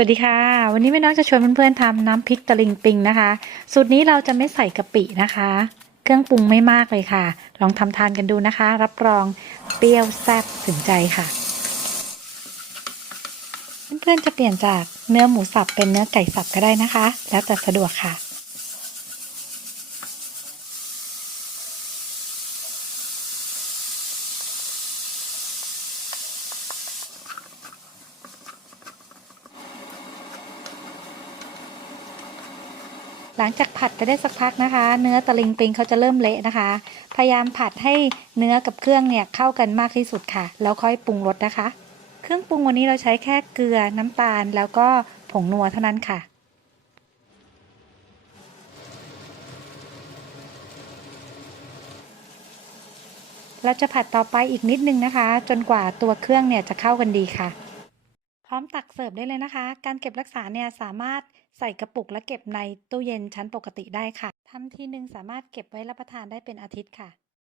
สวัสดีค่ะ วันนี้แม่น้องจะชวนเพื่อนๆทำน้ำพริกตะลิงปิงนะคะ สูตรนี้เราจะไม่ใส่กะปินะคะ เครื่องปรุงไม่มากเลยค่ะ ลองทำทานกันดูนะคะ รับรองเปรี้ยวแซ่บถึงใจค่ะ เพื่อนๆจะเปลี่ยนจากเนื้อหมูสับเป็นเนื้อไก่สับก็ได้นะคะ แล้วแต่สะดวกค่ะ หลังจากผัดไปได้สักพักนะคะ เนื้อตะลิงปิงเขาจะเริ่มเละนะคะ พยายามผัดให้เนื้อกับเครื่องเนี่ยเข้ากันมากที่สุดค่ะ แล้วค่อยปรุงรสนะคะ เครื่องปรุงวันนี้เราใช้แค่เกลือน้ำตาลแล้วก็ผงนัวเท่านั้นค่ะเราจะผัดต่อไปอีกนิดนึงนะคะ จนกว่าตัวเครื่องเนี่ยจะเข้ากันดีค่ะ พร้อมตักเสิร์ฟได้เลยนะคะ การเก็บรักษาเนี่ยสามารถใส่กระปุกและเก็บในตู้เย็นชั้นปกติได้ค่ะทำทีหนึ่งสามารถเก็บไว้รับประทานได้เป็นอาทิตย์ค่ะ